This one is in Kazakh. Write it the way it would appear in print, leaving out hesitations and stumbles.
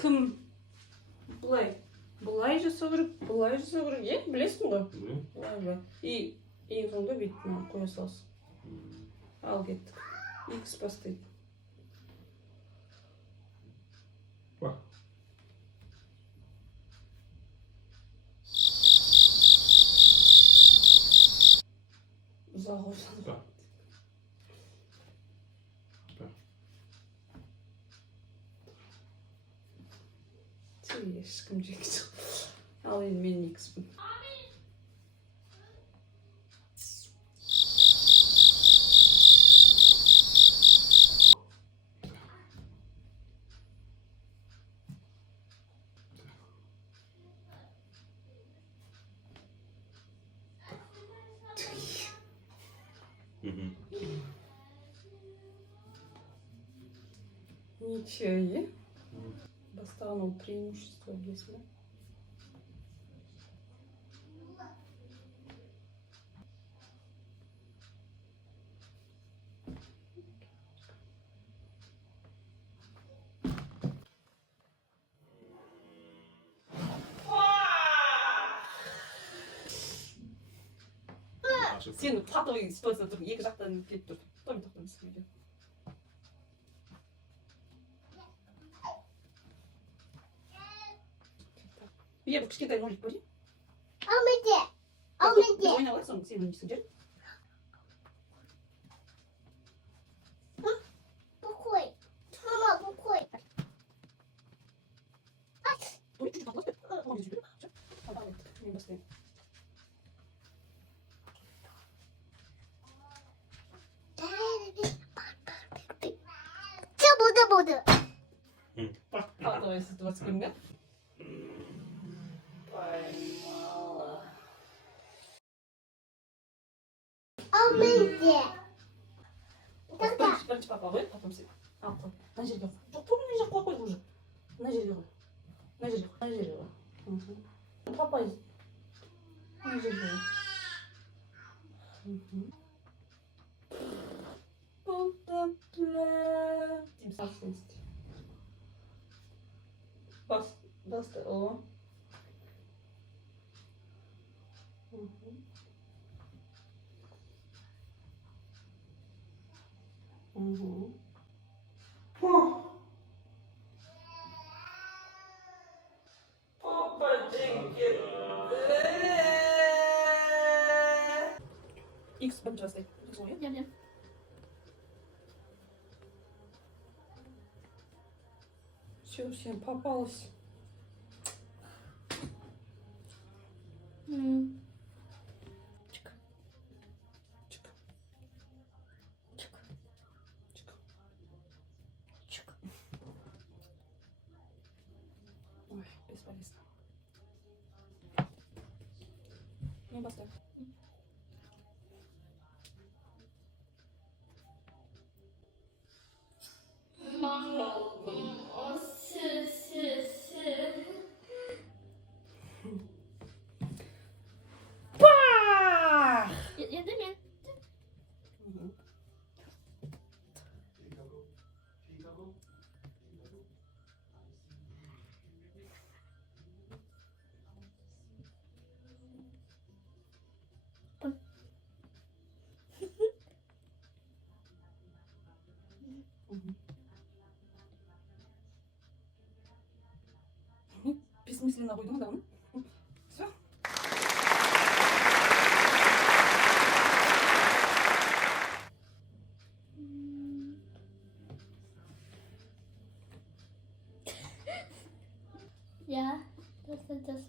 кім былай жасау керек, былай жасау керек, е, білесің ғой? Былай. И ең соңында бүйтіп мына қоя саласың. Ал кеттік. X бастайды. Ұзақ ойсан. Ешкім жекті. Ал енді мен X-пін. Ничего, е? Бастаған ол преимущество білесің бе? Сен патовый ситуация тұр, екі жақтан кетіп тұр. Тоқтамыз. Е, бұл кішкентай нолик бар, е? Алмеде. Ойнап алайық, соны сен ойнайсың, жер? Бұқой. Мама, бұқой. Ой, чуть-чуть атылас бер. Оған жүзі бер. Ал, мен бастайын. Буду. Патовая ситуация, да? Поймала. Алмеде. Бірінші папа қой, потом сен. Ал, қой. Мына жерге қой. Жоқ, топ мына жерге қоя қойды уже. Мына жерге қой. Мына жерге қой. Мына жерге қой. Папа. Мына жерге қой. Баста, о. X бірінші бастайды. Иә. Все, всем попалось. Чик. Чик. Чик. Чик. Чик. Ой, бесполезно. Ну, поставь. Бессмысленно қойдың да оны. Все. Ja, das ist das.